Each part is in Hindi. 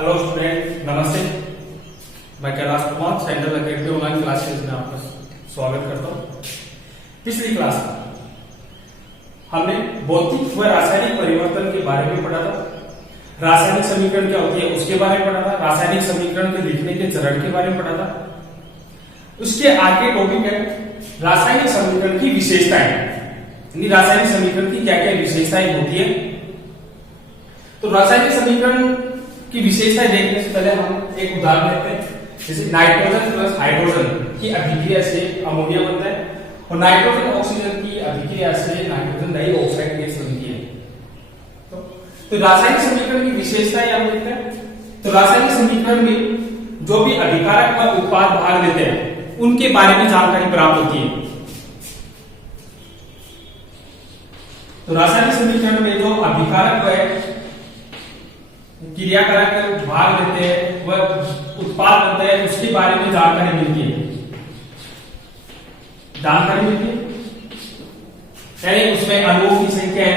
हेलो स्टूडेंट, नमस्ते। मैं Kailash Kumar central academy online classes में आपका स्वागत करता हूँ। पिछली क्लास में हमने भौतिक व रासायनिक परिवर्तन के बारे में पढ़ा था। रासायनिक समीकरण क्या होती है उसके बारे में पढ़ा था। रासायनिक समीकरण के लिखने के चरण के बारे में पढ़ा था। उसके आगे टॉपिक है रासायनिक समीकरण की विशेषताएं, यानी रासायनिक समीकरण की क्या क्या विशेषताएं होती है। तो रासायनिक समीकरण की विशेषताएं देखने से पहले हम एक उदाहरण लेते हैं। जैसे नाइट्रोजन प्लस हाइड्रोजन की अभिक्रिया से अमोनिया बनता है और नाइट्रोजन ऑक्सीजन की अभिक्रिया से नाइट्रोजन डाइऑक्साइड गैस बनती है। तो रासायनिक समीकरण की विशेषताएं हम देखते हैं। तो रासायनिक समीकरण में जो भी अभिकारक व उत्पाद भाग लेते हैं उनके बारे में जानकारी प्राप्त होती है। तो रासायनिक समीकरण में जो अभिकारक व क्रियाकारक भाग लेते हैं वह उत्पाद बनते हैं, उसके बारे में जानकारी मिलती है। यानी उसमें अणुओं की संख्या है,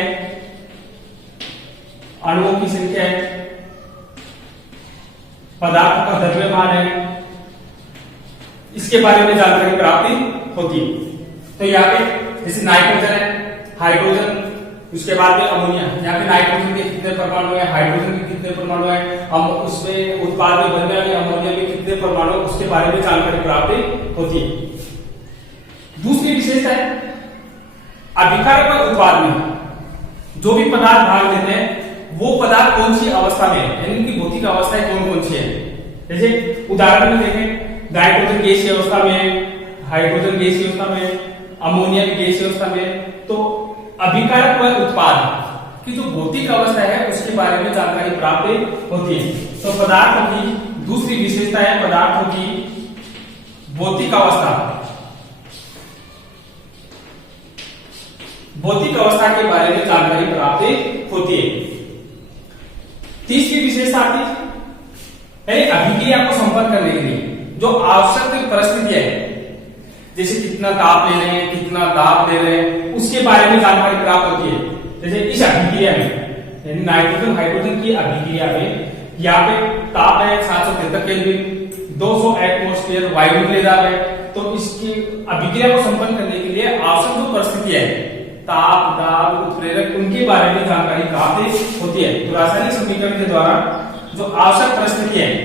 पदार्थ का द्रव्यमान है, इसके बारे में जानकारी प्राप्ति होती है। तो यहाँ पे जैसे नाइट्रोजन है, हाइड्रोजन, उसके बाद में अमोनिया। यहाँ पे नाइट्रोजन के कितने परमाणु है, हाइड्रोजन के कितने परमाणु है, हम उसमें उत्पाद में बनने वाले अमोनिया में कितने परमाणु, उसके बारे में जानकारी प्राप्ति होती है। दूसरी विशेषता है अभिकारक व उत्पाद में जो भी पदार्थ भाग लेते हैं वो पदार्थ कौन सी अवस्था में है, यानी उनकी भौतिक अवस्थाएं कौन कौन सी है। जैसे उदाहरण में देखें, नाइट्रोजन गैसीय अवस्था में, हाइड्रोजन गैसीय अवस्था में, अमोनिया भी गैसीय अवस्था में। तो अभिकारक व उत्पाद की जो भौतिक अवस्था है उसके बारे में जानकारी प्राप्त होती है। तो पदार्थों की दूसरी विशेषता है पदार्थों की भौतिक अवस्था। भौतिक अवस्था के बारे में जानकारी प्राप्त होती है। तीसरी विशेषता आती है अभिक्रिया को संपन्न करने के लिए जो आवश्यक परिस्थितियां है, जैसे कितना ताप ले रहे हैं, कितना दाब ले रहे हैं, उसके बारे में जानकारी प्राप्त होती है। जैसे इस अभिक्रिया में, यानी नाइट्रोजन हाइड्रोजन की अभिक्रिया में यहाँ पे ताप है 773 केल्विन, 200 एटमॉस्फेयर वायु न्यूक्लियर दाब है। तो इसकी अभिक्रिया को संपन्न करने के लिए आवश्यक जो परिस्थितियां है, ताप, दाब, उत्प्रेरक, उनके बारे में जानकारी प्राप्त होती है। तो रासायनिक समीकरण के द्वारा जो आवश्यक परिस्थितियां है,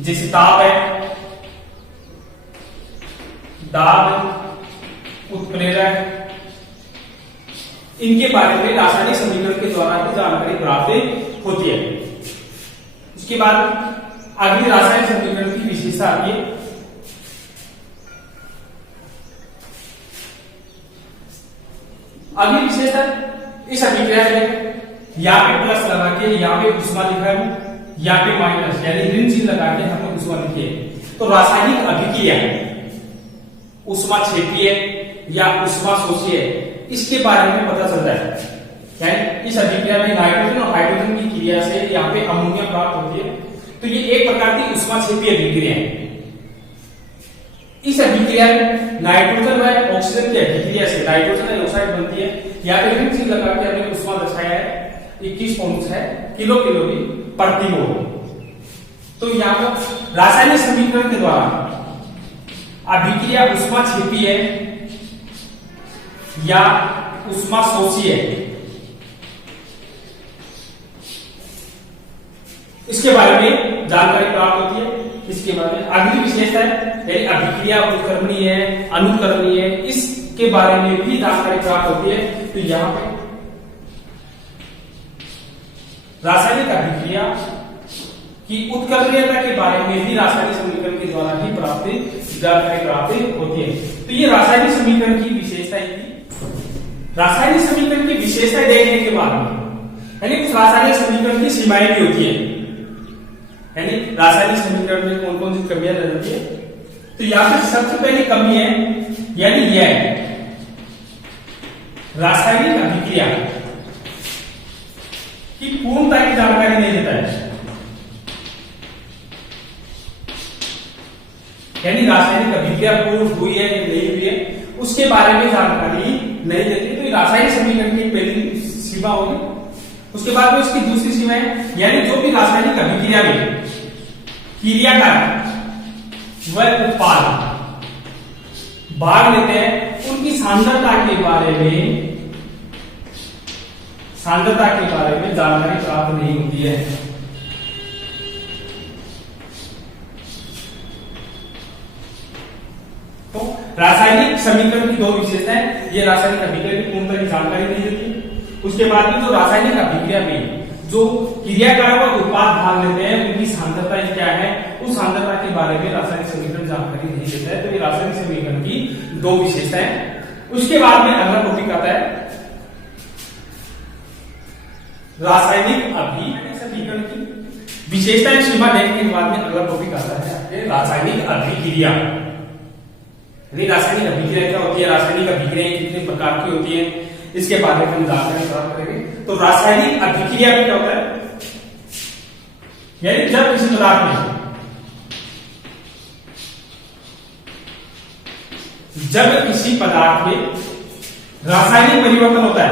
जैसे ताप है, दाब, उत्प्रेरक, इनके बारे में रासायनिक समीकरण के द्वारा भी जानकारी प्राप्त होती है। उसके बाद अगली रासायनिक समीकरण की विशेषता आती है अगली विशेषता इस अभिक्रिया में यहाँ पे प्लस लगा के यहाँ पे उष्मा लिखा है, यहाँ पे माइनस यानी ऋण चिन्ह लगा के हमने उष्मा लिखी है। तो रासायनिक अभिक्रिया उष्मा क्षेपीय या उष्मा शोषीय इसके बारे में पता चलता है। यानी इस अभिक्रिया में नाइट्रोजन और हाइड्रोजन की क्रिया से यहाँ पे अमोनिया प्राप्त होती है। तो ये एक प्रकार की उष्मा क्षेपीय अभिक्रिया है। इस अभिक्रिया में नाइट्रोजन व ऑक्सीजन की अभिक्रिया से नाइट्रोजन डाइऑक्साइड बनती है। यहाँ पे ऋण चिन्ह लगा के हमने उष्मा दर्शाया है 21.6 किलो कैलोरी प्रति मोल। तो यहाँ पर रासायनिक समीकरण के द्वारा अभिक्रिया उष्मा क्षेपीय या उष्मा शोषीय इसके बारे में जानकारी प्राप्त होती है। इसके बारे में अगली विशेषता है अभिक्रिया उत्कर्षणीय है, अनुकरणीय है, इसके बारे में भी जानकारी प्राप्त होती है। तो यहाँ पे रासायनिक अभिक्रिया की उत्कर्षणीयता के बारे में भी रासायनिक समीकरण के द्वारा ही जानकारी प्राप्त होती है। तो ये रासायनिक समीकरण की विशेषताएं थी। रासायनिक समीकरण की विशेषताएं देखने के बाद यानी कुछ रासायनिक समीकरण की सीमाएं भी होती है, यानी रासायनिक समीकरण में कौन कौन सी कमियां रहती है। तो यहाँ पे सबसे पहली कमी है यानी यह रासायनिक अभिक्रिया की पूर्णता की जानकारी नहीं देता है। यानी रासायनिक अभिक्रिया पूर्ण हुई है या नहीं हुई है उसके बारे में जानकारी नहीं देती। तो भी रासायनिक समीकरण की पहली सीमा होगी। उसके बाद में इसकी दूसरी सीमा है, यानी जो भी रासायनिक अभिक्रिया में क्रियाकारक व उत्पाद भाग लेते हैं उनकी सांद्रता के बारे में जानकारी प्राप्त नहीं होती है। तो रासायनिक समीकरण की दो विशेषताएं, ये रासायनिक अभिक्रिया की पूर्ण तरह की जानकारी नहीं देती। उसके बाद में जो रासायनिक अभिक्रिया में जो क्रियाकारक और उत्पाद भाग लेते हैं उनकी सांद्रता क्या है, उस सांद्रता के बारे में रासायनिक समीकरण जानकारी नहीं देता है। तो ये रासायनिक समीकरण की दो विशेषताएं। उसके बाद में अगला टॉपिक आता है रासायनिक अभिक्रिया समीकरण की विशेषताएं सीमा देखने के बाद में अगला टॉपिक आता है रासायनिक अभिक्रिया। रासायनिक अभिक्रिया क्या होती है, रासायनिक अभिक्रिया कितने प्रकार की होती है, इसके बारे में हम जानकारी प्राप्त करेंगे। तो रासायनिक अभिक्रिया में क्या होता है, यानी जब किसी पदार्थ में रासायनिक परिवर्तन होता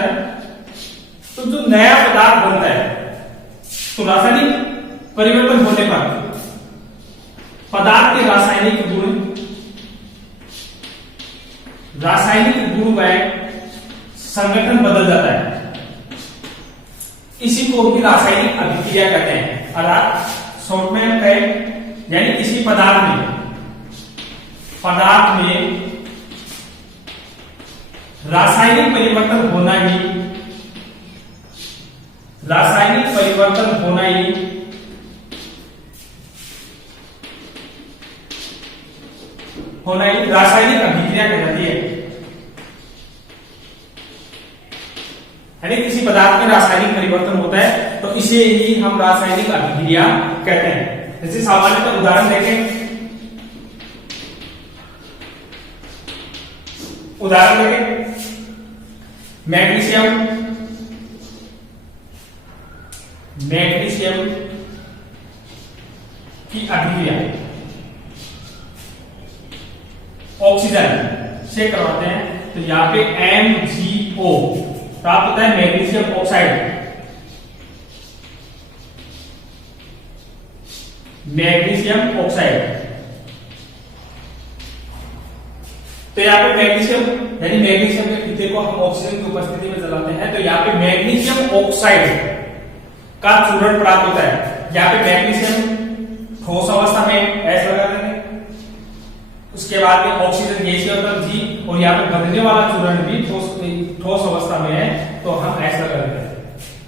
है, तो जो नया पदार्थ बनता है, तो रासायनिक परिवर्तन होने पर पदार्थ के रासायनिक गुण व संगठन बदल जाता है। इसी को भी रासायनिक अभिक्रिया कहते हैं। अर्थात शॉर्ट में कहें, यानी किसी पदार्थ में रासायनिक परिवर्तन होना ही रासायनिक अभिक्रिया कहलाती है। यानी किसी पदार्थ में रासायनिक परिवर्तन होता है तो इसे ही हम रासायनिक अभिक्रिया कहते हैं। जैसे सामान्यतः उदाहरण देखें, मैग्नीशियम की अभिक्रिया ऑक्सीजन से करवाते हैं, तो यहां पे MgO प्राप्त होता है, मैग्नीशियम ऑक्साइड। तो यहाँ पे मैग्नीशियम यानी मैग्नीशियम के फीते को हम ऑक्सीजन की उपस्थिति में जलाते हैं, तो यहाँ पे मैग्नीशियम ऑक्साइड का चूर्ण प्राप्त होता है। यहाँ पे मैग्नीशियम ठोस अवस्था में ऐसा लगा देंगे, उसके बाद में ऑक्सीजन गैसीय अवस्था G, और यहाँ पे बनने वाला चूर्ण भी ठोस अवस्था में है, तो हम ऐसा कर देते हैं।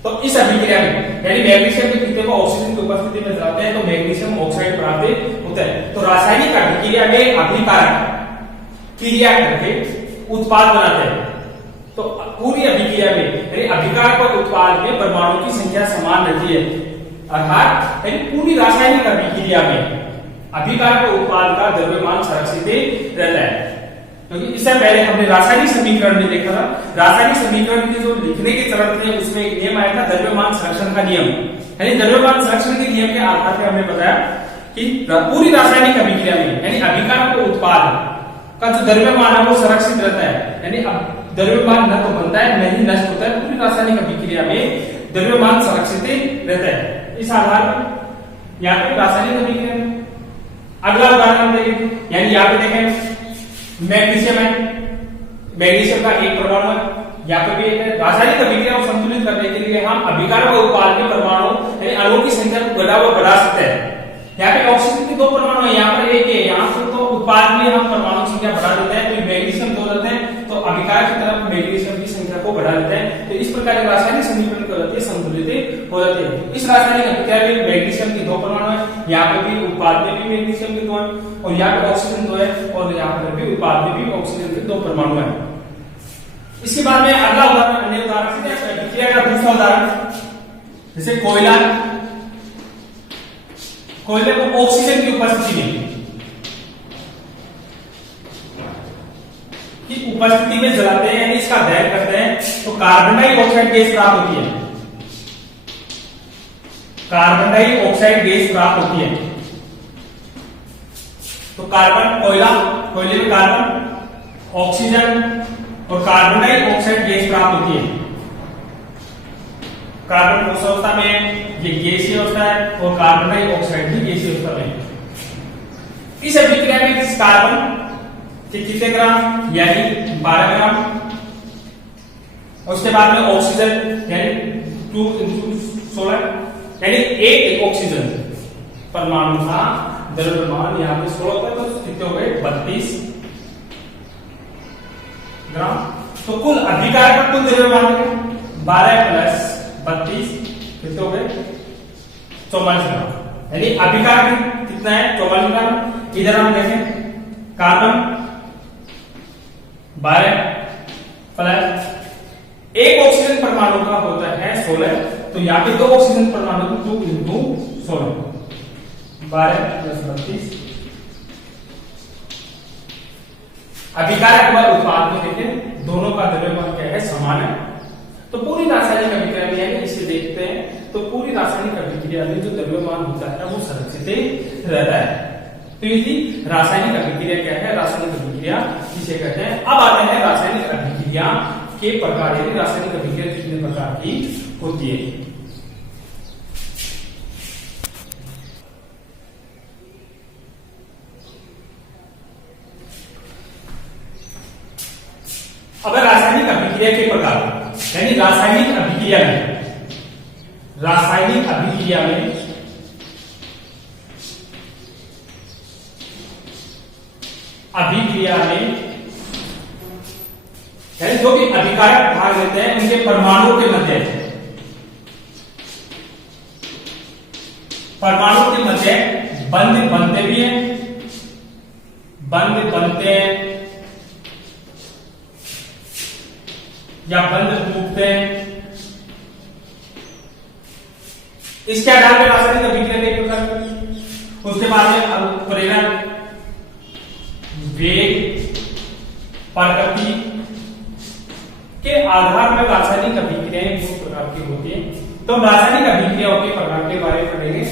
तो इस अभिक्रिया में यानी मैग्नीशियम के फीते को ऑक्सीजन की उपस्थिति में जलाते हैं तो मैग्नीशियम ऑक्साइड प्राप्त होता है। तो रासायनिक अभिक्रिया में अभिकारक क्रिया करके उत्पाद बनाते हैं। तो पूरी अभिक्रिया में यानी अभिकारक और उत्पाद में परमाणुओं की संख्या समान रहती है। अर्थात यानी पूरी रासायनिक अभिक्रिया में अभिकारक और उत्पाद का द्रव्यमान संरक्षित रहता है। क्योंकि इससे पहले हमने रासायनिक समीकरण में देखा था, रासायनिक समीकरण के जो लिखने के चरण थे उसमें एक नियम आया था द्रव्यमान संरक्षण का नियम। यानी द्रव्यमान संरक्षण के नियम के आधार पर हमने बताया कि पूरी रासायनिक अभिक्रिया में यानी अभिकारक और उत्पाद का जो द्रव्यमान है वो संरक्षित रहता है। यानी द्रव्यमान न तो बनता है न ही नष्ट होता है, पूरी रासायनिक अभिक्रिया में द्रव्यमान संरक्षित रहता है। इस आधार पर यहाँ पे रासायनिक अभिक्रिया में अगला उदाहरण हम देखेंगे, यानी यहाँ पे देखें मैग्नीशियम है, मैग्नीशियम का एक परमाणु है, यहाँ पे भी एक है। रासायनिक अभिक्रिया को संतुलित करने के लिए हम अभिकारक और उत्पाद में परमाणु यानी अणुओं की संख्या को बढ़ा सकते हैं। यहाँ पे ऑक्सीजन के दो परमाणु है, यहाँ पर एक है, यहाँ पर तो उत्पाद में हम परमाणु संख्या बढ़ा देते हैं, तो मैग्नीशियम दो रहते हैं, तो अभिकारक की तरफ मैग्नीशियम की संख्या को बढ़ा देते हैं। तो इस प्रकार रासायनिक समीकरण क्या होती है, संतुलित हो जाती है। इस रासायनिक अभिक्रिया में मैग्नीशियम के दो परमाणु है, यहाँ पे भी उत्पाद में भी मैग्नीशियम के दो है, और यहाँ पे ऑक्सीजन दो है, और यहाँ पर भी उत्पाद में भी ऑक्सीजन के दो परमाणु है। इसके बाद में अगला उदाहरण, अन्य उदाहरण अभिक्रिया का दूसरा उदाहरण, जैसे कोयले को ऑक्सीजन की उपस्थिति में जलाते हैं, यानी इसका दहन करते हैं, तो कार्बन डाइऑक्साइड गैस प्राप्त होती है। कार्बन डाइऑक्साइड गैस प्राप्त होती है। तो कार्बन, कोयला, कोयले में कार्बन, ऑक्सीजन और कार्बन डाइऑक्साइड गैस प्राप्त होती है। कार्बन ठोस अवस्था में ये गैसीय अवस्था है और कार्बन डाइऑक्साइड भी गैसीय अवस्था में। इस अभिक्रिया में इस कार्बन के कितने ग्राम, यानी 12 ग्राम, और उसके बाद में ऑक्सीजन यानी 2 × 16 यानी 1 ऑक्सीजन परमाणु का द्रव्यमान यहाँ पे 16 होता है, तो कितने हो गए 32 ग्राम। तो कुल अभिकारक का कुल द्रव्यमान 12 + 32 कितने हो गए 44 ग्राम, यानी अभिकारक कितना है 44 ग्राम। इधर हम देखें कार्बन 12 प्लस 1 ऑक्सीजन परमाणु का होता है 16, तो यहाँ पे 2 ऑक्सीजन परमाणु को 2 × 16 12 + 32। अभिकारक व उत्पाद में देखें दोनों का द्रव्यमान क्या है, समान है। तो पूरी रासायनिक अभिक्रिया में यानी इसे देखते हैं तो पूरी रासायनिक अभिक्रिया में जो द्रव्यमान होता है वो संरक्षित रहता है। तो ये रासायनिक अभिक्रिया क्या है, रासायनिक अभिक्रिया इसे कहते हैं। अब आते हैं रासायनिक अभिक्रिया के प्रकार, यानी रासायनिक अभिक्रिया कितने प्रकार की होती है। अब रासायनिक अभिक्रिया के प्रकार, यानी रासायनिक अभिक्रिया में यानी जो भी अभिकारक भाग लेते हैं उनके परमाणुओं के मध्य बंध बनते भी हैं, बंध बनते हैं या बंध टूटते हैं। इसके आधार पर रासायनिक अभिक्रिया कई प्रकार की। उसके बाद में प्रेरण, वेग, प्रकृति के आधार पर रासायनिक अभिक्रियाएं दो प्रकार की होती हैं। तो हम रासायनिक अभिक्रियाओं के प्रकार के बारे में पढ़ेंगे।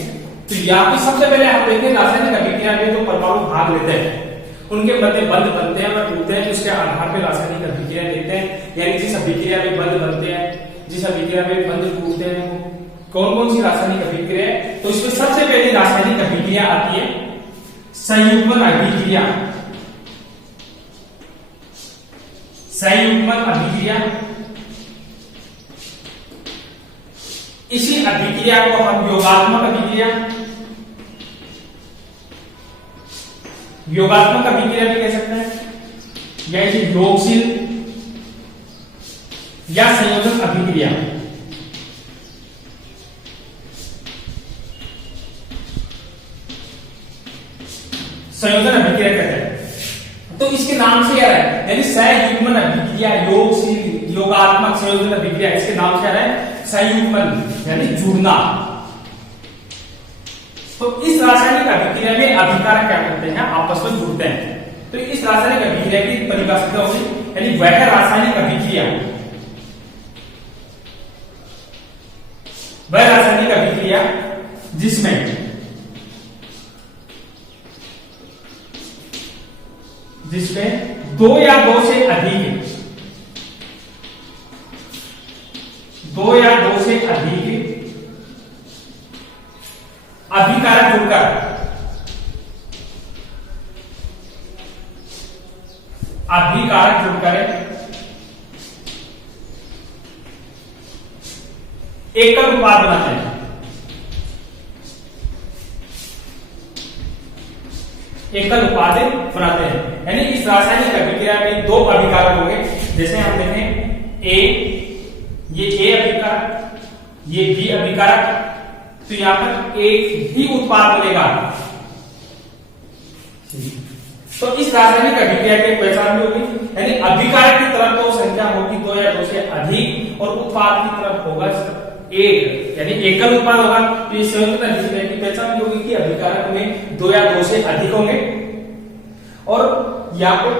तो यहाँ पे सबसे पहले हम देखेंगे रासायनिक अभिक्रिया में जो परमाणु भाग लेते हैं उनके मध्य बंध बनते हैं और टूटते हैं, उसके आधार पर रासायनिक अभिक्रिया देखते हैं। यानी जिस अभिक्रिया में बंध बनते हैं, जिस अभिक्रिया में बंध टूटते हैं, कौन कौन सी रासायनिक अभिक्रिया है। तो इसमें सबसे पहली रासायनिक अभिक्रिया आती है संयुग्मन अभिक्रिया। संयुग्मन अभिक्रिया, इसी अभिक्रिया को हम योगात्मक अभिक्रिया भी कह सकते हैं, या इसे योगशील या संयोजन अभिक्रिया। संयोजन अभिक्रिया कहते हैं। तो इसके नाम से क्या है, यानी संयुग्मन अभिक्रिया, योगशील, योगात्मक, संयोजन अभिक्रिया, इसके नाम से क्या है संयुग्मन यानी जुड़ना। तो इस रासायनिक अभिक्रिया में अभिकारक क्या करते हैं, आपस में जुड़ते हैं। तो इस रासायनिक अभिक्रिया की परिभाषा क्या होगी, यानी वह रासायनिक अभिक्रिया, वह रासायनिक अभिक्रिया जिसमें दो या दो से अधिक अभिकारक जुड़कर एकल उत्पाद बनाते हैं। एकल उत्पाद बनाते हैं, यानी इस रासायनिक अभिक्रिया में दो अभिकारक होंगे। जैसे हम देखें ये ए अभिकारक, ये बी अभिकारक, तो यहां पर एक ही उत्पाद बनेगा। तो इस रासायनिक अभिक्रिया की पहचान भी होगी, यानी अभिकारक की तरफ तो संख्या होगी 2 या 2 से अधिक और उत्पाद की तरफ होगा एक, यानी एकल उत्पाद होगा। तो इस संयुक्त अभिक्रिया की पहचान भी होगी कि अभिकारक में 2 या 2 से अधिक होंगे और या तो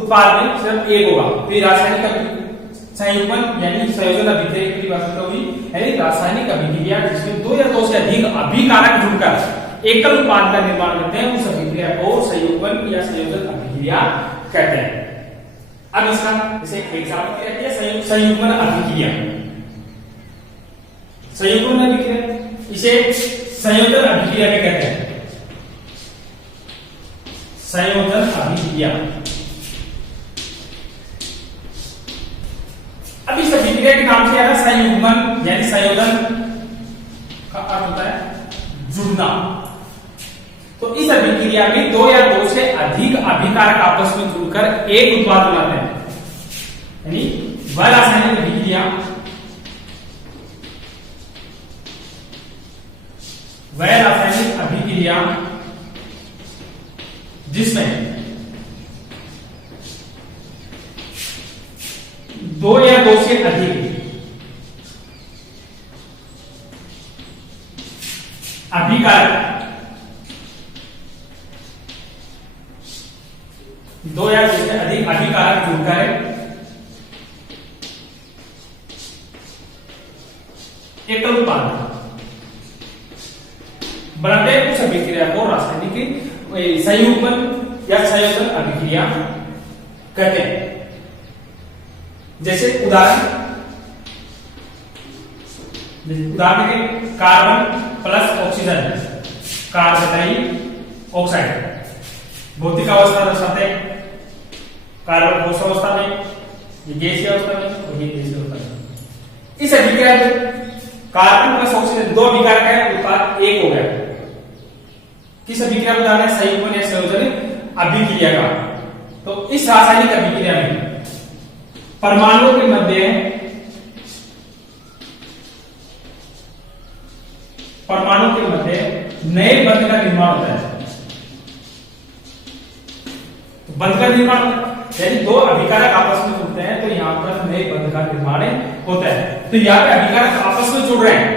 उत्पाद में सिर्फ एक होगा। तो रासायनिक संयुग्मन यानी संयोजन अभिक्रिया की परिभाषा होगी, यानी रासायनिक अभिक्रिया जिसमें 2 या 2 से अधिक अभिकारक जुड़कर एकल उत्पाद का निर्माण करते हैं, उस अभिक्रिया अभिक्रिया को संयुग्मन या संयोजन अभिक्रिया कहते हैं। अब इसका जैसे एग्जाम्पल क्या है, संयुग्मन अभिक्रिया। संयुग्मन अभिक्रिया इसे संयोजन अभिक्रिया भी कहते हैं। संयोजन अभिक्रिया। अब इस अभिक्रिया के नाम से है ना संयुग्मन यानी संयोजन का अर्थ होता है जुड़ना। तो इस अभिक्रिया में दो या दो से अधिक अभिकारक आपस में जुड़कर एक उत्पाद बनाते हैं, यानी वह रासायनिक अभिक्रिया जिसमें दो या दो से अधिक अभिकारक दो या दो से अधिक अभिकारक जुड़कर एकल उत्पाद बनाते हैं। उस अभिक्रिया को रासायनिक संयुग्मन या संयोजन अभिक्रिया कहते हैं। जैसे उदाहरण के carbon plus oxygen, carbon oxide भौतिक अवस्था दर्शाते हैं। कार्बन ठोस अवस्था में, ये गैसीय अवस्था में और ये गैसीय अवस्था में। इस अभिक्रिया में कार्बन प्लस ऑक्सीजन दो अभिकारक है, उत्पाद एक हो गया। किस अभिक्रिया को बताना है, संयुग्मन या संयोजन अभिक्रिया का। तो इस रासायनिक अभिक्रिया में परमाणुओं के मध्य नए बंध का निर्माण होता है। तो बंध का निर्माण यानी दो अभिकारक आपस में जुड़ते हैं, तो यहां पर नए बंध का निर्माण होता है। तो यहाँ पे अभिकारक आपस में जुड़ रहे हैं,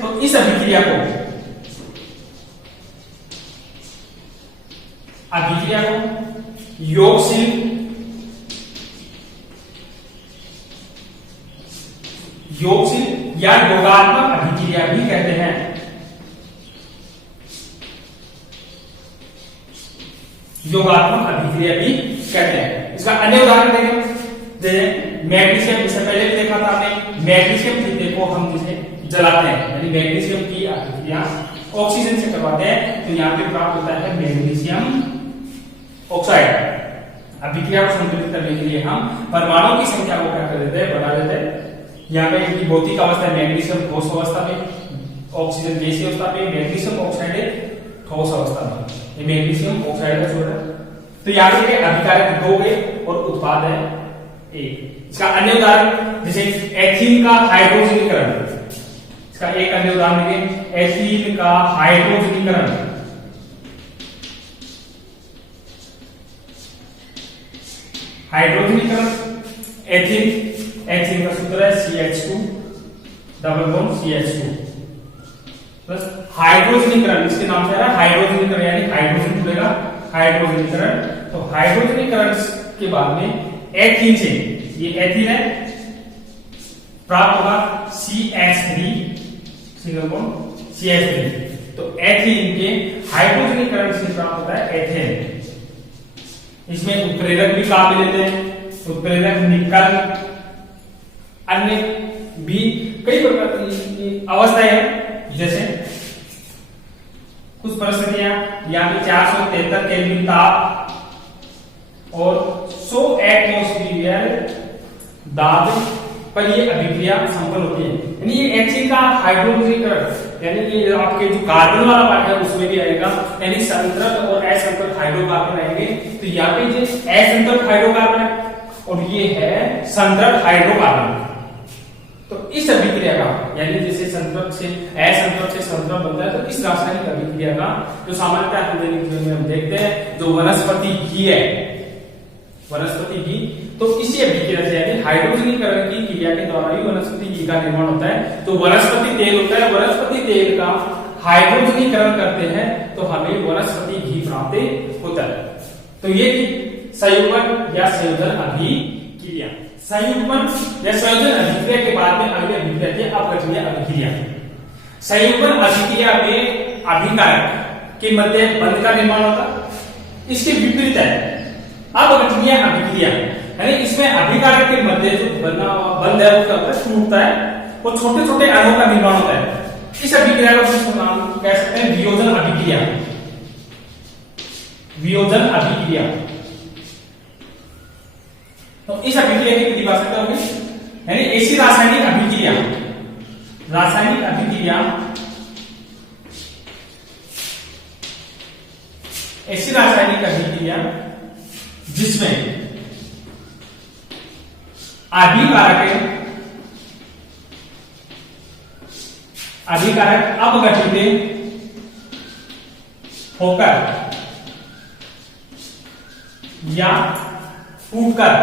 तो इस अभिक्रिया को योगशील या योगात्मक अभिक्रिया भी कहते हैं। योगात्मक अभिक्रिया भी कहते हैं। इसका अन्य उदाहरण देखें, जैसे मैग्नीशियम, इससे पहले भी देखा था आपने, मैग्नीशियम फीते को हम जिसे जलाते हैं, यानी मैग्नीशियम की अभिक्रिया ऑक्सीजन से करवाते हैं, तो यहाँ पे प्राप्त होता है मैग्नीशियम ऑक्साइड। अभिक्रिया को संतुलित करने के लिए हम परमाणुओं की संख्या को क्या कर देते हैं, बढ़ा देते हैं। यहाँ पे इनकी भौतिक अवस्था है मैग्नीशियम ठोस अवस्था में, ऑक्सीजन गैसीय अवस्था में, मैग्नीशियम ऑक्साइड ठोस अवस्था में। ये मैग्नीशियम ऑक्साइड का छोटा, तो यहाँ पे अभिकारक दो गए और उत्पाद है एक। इसका अन्य उदाहरण जैसे एथीन का हाइड्रोजनीकरण, इसका एक अन्य उदाहरण देखें, एथीन का हाइड्रोजनीकरण। हाइड्रोजनीकरण एथीन का सूत्र है CH2 double bond CH2 plus हाइड्रोजनीकरण, इसके नाम से है हाइड्रोजनीकरण, यानी हाइड्रोजन जुड़ेगा, हाइड्रोजनीकरण। तो हाइड्रोजनीकरण के बाद में एथीन से, ये एथीन है, प्राप्त होगा CH3 सिंगल बॉन्ड CH3। तो एथीन के हाइड्रोजनीकरण से प्राप्त होता है एथेन। इसमें उत्प्रेरक भी काम में लेते हैं, उत्प्रेरक निकल, अन्य भी कई प्रकार की अवस्थाएं हैं। जैसे कुछ परिस्थितियां, यहाँ पे 473 केल्विन ताप और 100 एटमॉस्फेरियर दाब पर ये अभिक्रिया संपन्न होती है। यानी ये एथीन का हाइड्रोजनीकरण, यानी ये आपके जो कार्बन वाला पार्ट है उसमें भी आएगा, यानी संतृप्त और असंतृप्त हाइड्रोकार्बन आएंगे। तो यहाँ पे ये असंतृप्त हाइड्रोकार्बन है और ये है संतृप्त हाइड्रोकार्बन। तो इस अभिक्रिया का, यानी जैसे संतृप्त से असंतृप्त से संतृप्त बनता है, तो इस रासायनिक अभिक्रिया का जो सामान्यतः दैनिक जीवन में हम देखते हैं, जो वनस्पति घी है, वनस्पति घी, तो इसी अभिक्रिया से यानी हाइड्रोजनीकरण की क्रिया के द्वारा ही वनस्पति घी का निर्माण होता है। तो वनस्पति तेल होता है, वनस्पति तेल का हाइड्रोजनीकरण करते हैं तो हमें वनस्पति घी प्राप्त होता है। तो ये संयुग्मन या संयोजन अभिक्रिया। संयुग्मन या संयोजन अभिक्रिया के बाद में अगली अभिक्रिया थी अपघटनीय अभिक्रिया। संयुग्मन अभिक्रिया में अभिकारक के मध्य बंध का निर्माण होता है। इसके विपरीत है अपघटनीय अभिक्रिया, यानी इसमें अभिकारक के मध्य जो बना हुआ बंध है वो टूटता है और छोटे छोटे अणुओं का निर्माण होता है। इस अभिक्रिया को हम नाम कह सकते हैं वियोजन अभिक्रिया। वियोजन अभिक्रिया। तो इस अभिक्रिया की परिभाषा क्या होगी, यानी ऐसी रासायनिक अभिक्रिया, रासायनिक अभिक्रिया, ऐसी रासायनिक अभिक्रिया जिसमें अभिकारक अपघटित होकर या टूटकर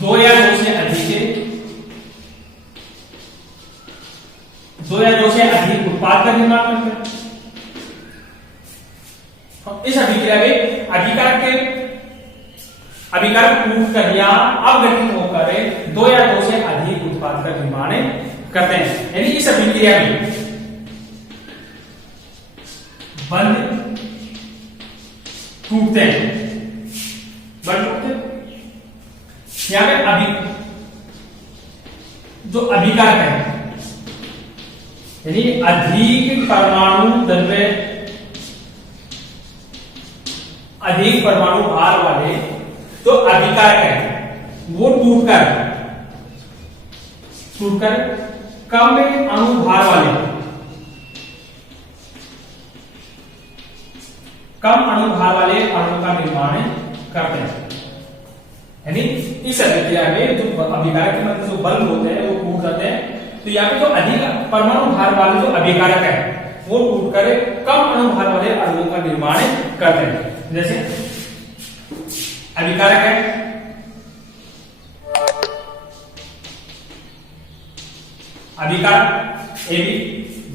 दो या दो से अधिक उत्पाद का निर्माण करते हैं। इस अभिक्रिया में अभिकारक टूटकर या अपघटित होकर दो या दो से अधिक उत्पाद का निर्माण करते हैं। यानी इस अभिक्रिया में बंध टूटते हैं, यहां पे जो अभिकारक है यानी अधिक परमाणु भार वाले जो अभिकारक है वो टूटकर कम अणु भार वाले अणु का निर्माण करते हैं। यानी इस अभिक्रिया में जो अभिकारक के मध्य जो बंध होते हैं वो टूट जाते हैं। तो यहाँ पे जो अधिक परमाणु भार वाले जो अभिकारक है वो टूटकर कम अणु भार वाले अणुओं का निर्माण करते हैं। जैसे अभिकारक है अभिकारक एबी,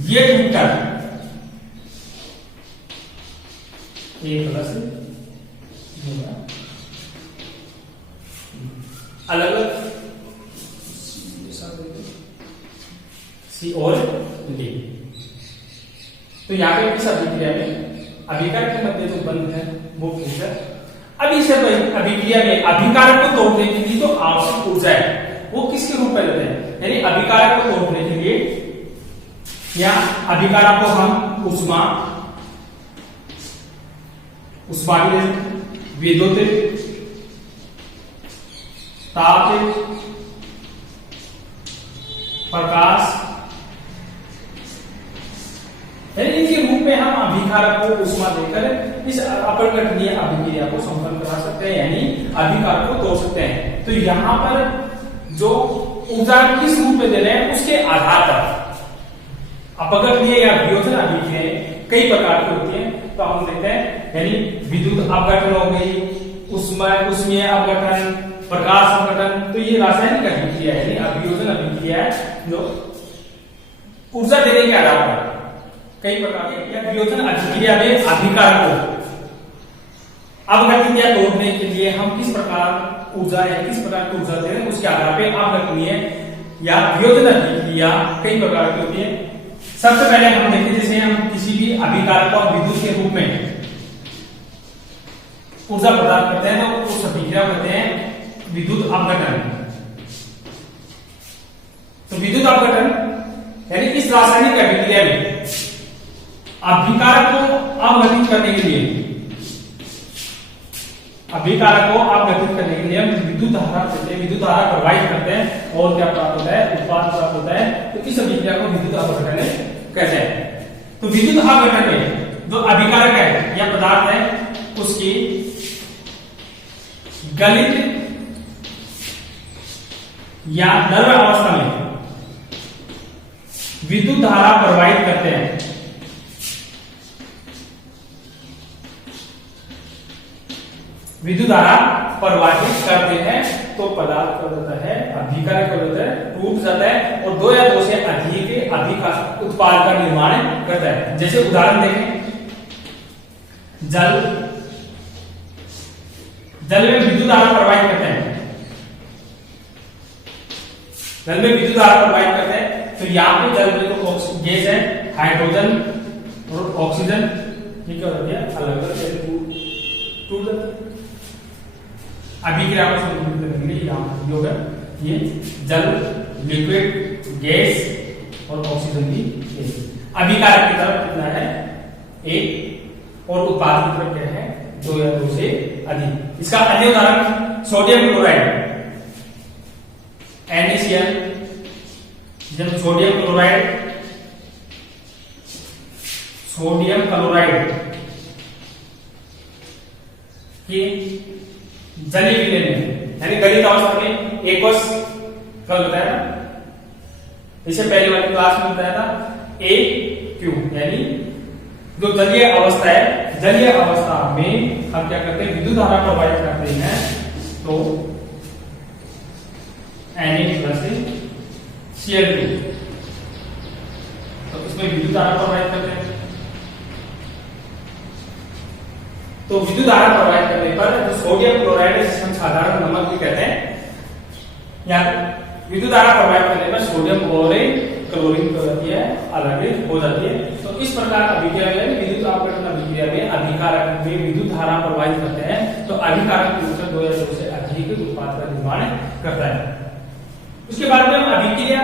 ये टूटकर अलग अलग सी और डी। तो यहाँ पे इस अभिक्रिया में अभिकारक के मध्य जो बंध है वो टूटकर अब इस अभिक्रिया में अभिकारक को तोड़ने के लिए जो आवश्यक ऊर्जा है वो किसके रूप में लेते हैं, यानी अभिकारक को तोड़ने के लिए या अभिकारक को हम उष्मा भी लेते हैं, विद्युत ताप प्रकाश, इनके रूप में हम अभिकारक को उष्मा देकर इस अपघटनीय अभिक्रिया को संपन्न करा सकते हैं, यानी अभिकारक को तोड़ सकते हैं। तो यहां पर जो ऊर्जा किस रूप में दे रहे हैं उसके आधार पर अपघटनीय या वियोजन अभिक्रिया कई प्रकार की होती है। तो हम देखते हैं, यानी विद्युत अपघटन हो गई, उष्मीय अपघटन, प्रकाश अपघटन। तो ये रासायनिक अभिक्रिया है, यानी अभियोजन अभिक्रिया है जो ऊर्जा देने के आधार पर कई प्रकार के वियोजन अभिक्रिया में अभिकारक को अपघटित या तोड़ने के लिए हम किस प्रकार ऊर्जा या किस प्रकार की ऊर्जा दे रहे हैं उसके आधार पर अपघटनीय या वियोजन अभिक्रिया कई प्रकार की होती है। सबसे पहले हम देखते जैसे हम किसी भी अभिकारक को विद्युत के रूप में ऊर्जा प्रदान करते हैं तो उस अभिक्रिया को कहते हैं विद्युत अपघटन। तो विद्युत अपघटन यानी इस रासायनिक अभिक्रिया में अभिकारक को अपघटित करने के लिए हम विद्युत धारा देते हैं, विद्युत धारा प्रवाहित करते हैं और क्या प्राप्त होता है, उत्पाद प्राप्त होता है। तो इस अभिक्रिया को विद्युत अपघटन कहते हैं। तो विद्युत अपघटन में जो अभिकारक है या पदार्थ है उसकी गलित या द्रव्य अवस्था में विद्युत धारा प्रवाहित करते हैं। विद्युत धारा प्रवाहित करते हैं तो पदार्थ क्या होता है, अभिकारक क्या होता है, टूट जाता है और दो या दो से अधिक उत्पाद का निर्माण करता है। जैसे उदाहरण देखें, जल में विद्युत धारा प्रवाहित करते हैं, तो तो यहाँ पे जल में तो गैस है हाइड्रोजन और ऑक्सीजन, ये क्या होती है अलग अलग टूट जाती है। अभिक्रिया को संतुलित करेंगे, यहाँ जो है ये जल, लिक्विड, गैस और ऑक्सीजन की गैस। अभिकारक की तरफ कितना है 1 और उत्पाद की तरफ क्या है 2 या 2 से अधिक। इसका अन्य उदाहरण सोडियम क्लोराइड NaCl, जब सोडियम क्लोराइड की जलीय विलयन में यानी गलित अवस्था में एक्वस कल बताया ना, इसे पहले वाली क्लास में बताया था AQ, यानी जो जलीय अवस्था है, जलीय अवस्था में हम क्या करते हैं विद्युत धारा प्रवाहित करते हैं, तो Na+Cl2, तो इसमें विद्युत धारा प्रवाहित करते हैं। तो विद्युत धारा प्रवाहित करने पर जो सोडियम क्लोराइड है, जिसे हम साधारण नमक भी कहते हैं, या विद्युत धारा प्रवाहित करने पर सोडियम क्लोरीन हो जाती है, अलग हो जाती है। तो इस प्रकार अभिक्रिया में विद्युत अपघटन अभिक्रिया में अभिकारक में विद्युत धारा प्रवाहित करते हैं, तो अभिकारक ऊर्जा 2 या 2 से अधिक उत्पाद का निर्माण करता है। उसके बाद में हम अभिक्रिया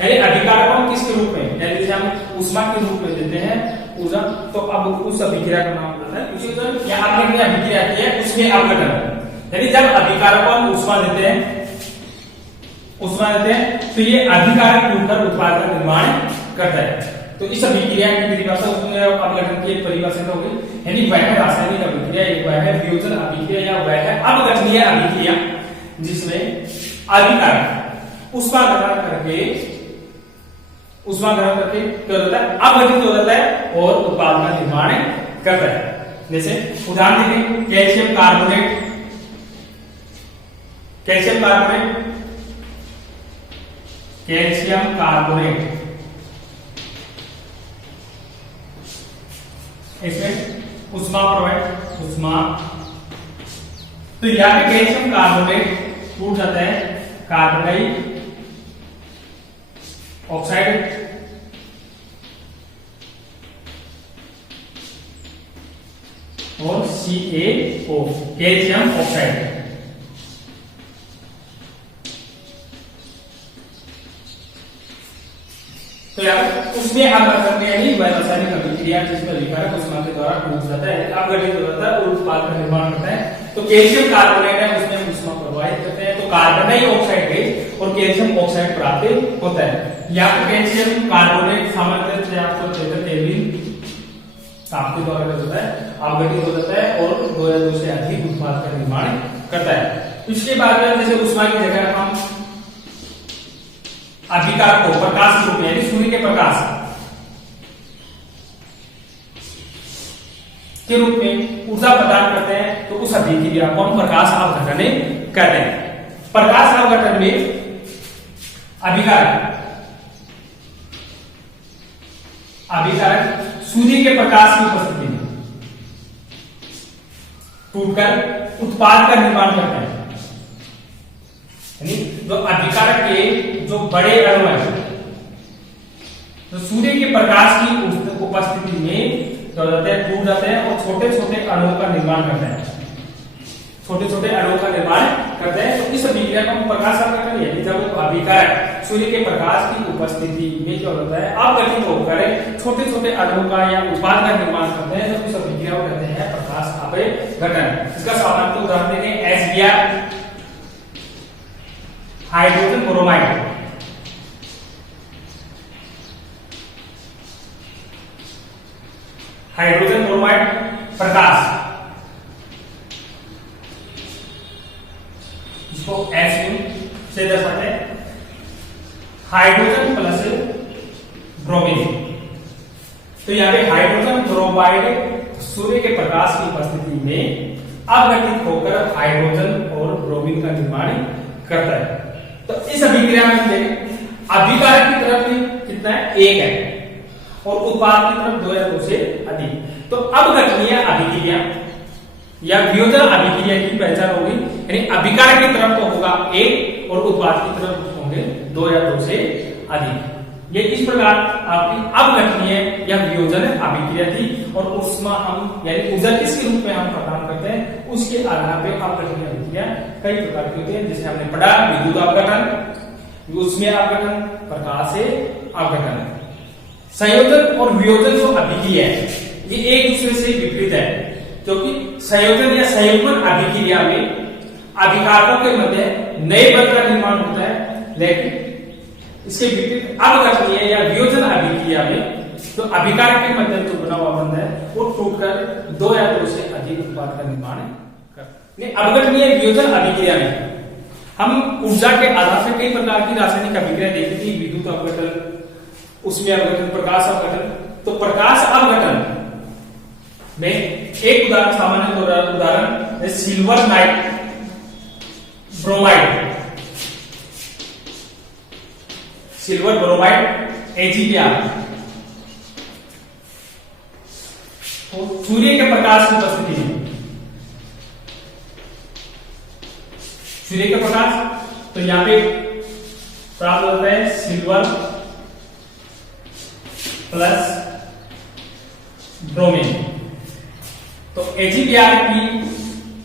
यानी अभिकारक को किसके रूप में, यानी जैसे हम ऊष्मा के रूप में देते हैं ऊर्जा, तो अब उस अभिक्रिया का नाम होता है उसी तरह क्या आपने अभिक्रिया की है उसमें अपघटन, यानी जब अभिकारक को हम ऊष्मा देते हैं तो ये अभिकारक मिलकर उत्पाद का निर्माण करता है। तो इस अभिक्रिया की परिभाषा उसमें अपघटन की एक परिभाषा होगी, यानी वह रासायनिक अभिक्रिया, एक वह है वियोजन अभिक्रिया या वह है अपघटनीय अभिक्रिया, जिसमें अभिकारक ऊष्मा ग्रहण करके क्या होता है अपघटित हो जाता है और उत्पाद का निर्माण करता है। जैसे उदाहरण देखें कैल्शियम कार्बोनेट, इसमें ऊष्मा, तो यहाँ पे कैल्शियम कार्बोनेट टूट जाता है कार्बन डाइऑक्साइड और CaO, कैल्शियम ऑक्साइड। तो यार उसमें अपघटन यानी वह रासायनिक अभिक्रिया जिसमें अभिकारक ऊष्मा के द्वारा टूट जाता है, अपघटित हो जाता है और उत्पाद का निर्माण करता है। तो कैल्शियम कार्बोनेट है, उसमें ऊष्मा प्रवाहित करते हैं, तो कार्बन डाइऑक्साइड गैस और कैल्शियम ऑक्साइड प्राप्त होता है। या तो कैल्शियम कार्बोनेट सामान्य से आपको ताप के द्वारा होता है, अपघटित हो जाता है और 2 या 2 से अधिक उत्पाद का निर्माण करता है। इसके बाद में जैसे ऊष्मा की जगह हम अभिकारक को प्रकाश के रूप में यानी सूर्य के प्रकाश के रूप में ऊर्जा प्रदान करते हैं, तो उस अभिक्रिया को हम प्रकाश अपघटन कहते हैं। प्रकाश अपघटन में अभिकारक सूर्य के प्रकाश की उपस्थिति में टूटकर उत्पाद का निर्माण करते हैं, यानी जो अभिकारक के जो बड़े अणु हैं, तो सूर्य के प्रकाश की उपस्थिति में टूट जाते हैं और छोटे छोटे अणुओं का निर्माण करते हैं, तो इस अभिक्रिया को हम प्रकाश अपघटन यानी जब अभिकारक सूर्य के प्रकाश की उपस्थिति में क्या होता है अपघटित होकर छोटे छोटे अणुओं का या उत्पाद का निर्माण करते हैं, तो इस अभिक्रिया को कहते हैं प्रकाश अपघटन। इसका सामान्य उदाहरण देखें HBr हाइड्रोजन ब्रोमाइड, प्रकाश, इसको H से दर्शाते हैं, हाइड्रोजन प्लस ब्रोमीन। तो यहाँ पे हाइड्रोजन ब्रोमाइड सूर्य के प्रकाश की उपस्थिति में अपघटित होकर हाइड्रोजन और ब्रोमीन का निर्माण करता है। तो इस अभिक्रिया में अभिकारक की तरफ कितना है 1 है और उत्पाद की तरफ 2 या 2 से अधिक। तो अपघटनीय अभिक्रिया या वियोजन अभिक्रिया की पहचान होगी, यानी अभिकारक की तरफ तो होगा 1 और उत्पाद की तरफ होंगे 2 या 2 से अधिक। ये इस प्रकार आपकी अपघटनीय या वियोजन अभिक्रिया थी और उसमें हम यानी ऊर्जा किसके रूप में हम प्रदान करते हैं उसके आधार पे अपघटनीय अभिक्रिया कई प्रकार की होती है। जैसे हमने पढ़ा विद्युत अपघटन, उसमें अपघटन, प्रकाश से अपघटन। संयोजन और वियोजन जो अभिक्रिया है ये एक दूसरे से विपरीत है, क्योंकि संयोजन या संयुग्मन अभिक्रिया में अभिकारकों के मध्य नए बल का निर्माण होता है, लेकिन इसके विपरीत अपघटनीय या वियोजन अभिक्रिया में तो अभिकार के मध्य जो बना हुआ बंध है वो टूटकर दो या दो से अधिक उत्पाद का निर्माण करता है। अपघटनीय वियोजन अभिक्रिया में हम ऊर्जा के आधार से कई प्रकार की रासायनिक अभिक्रिया देखी थी, विद्युत अपघटन, उसमें अपघटन, प्रकाश अपघटन। तो प्रकाश अपघटन में एक उदाहरण, सामान्य उदाहरण silver night bromide, silver bromide AgBr। तो सूर्य के प्रकाश की उपस्थिति में, सूर्य का प्रकाश, तो यहां पे प्राप्त होता है सिल्वर प्लस ब्रोमीन। तो AgBr की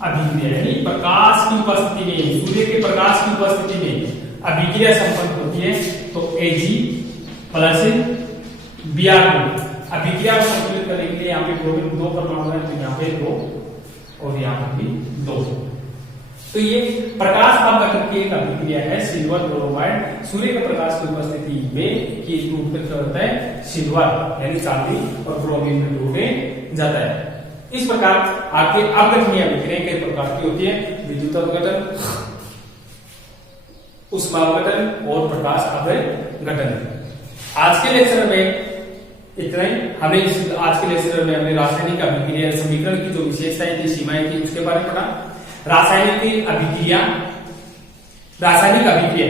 अभिक्रिया यानी प्रकाश की उपस्थिति में, सूर्य के प्रकाश की उपस्थिति में अभिक्रिया संपन्न होती है। तो Ag प्लस Br को अभिक्रिया को संतुलित करने के लिए यहाँ पे ब्रोमीन 2 परमाणु है, तो यहाँ पे 2 और यहाँ पर भी 2। तो ये प्रकाश अपघटन की एक अभिक्रिया है सिल्वर ब्रोमाइड, सूर्य के प्रकाश की उपस्थिति में कि टूटकर होता है सिल्वर यानी चांदी और ब्रोमीन में टूटे जाता है। इस प्रकार आपके अपघटनीय अभिक्रिया कई प्रकार की होती है, विद्युत अपघटन, ऊष्मा अपघटन और प्रकाश अपघटन। आज के लेक्चर में इतना ही। हमें आज के लेक्चर में हमने रासायनिक अभिक्रिया समीकरण की जो विशेषताएं थी, सीमाएं थी, उसके बारे में पढ़ा। रासायनिक अभिक्रिया, रासायनिक अभिक्रिया,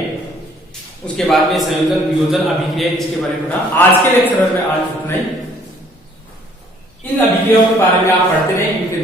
उसके बाद में संयोजन वियोजन अभिक्रिया, इसके बारे में पढ़ा। आज के लेक्चर में आज इतना ही। इन अभिक्रियाओं के बारे में आप पढ़ते रहे, इनके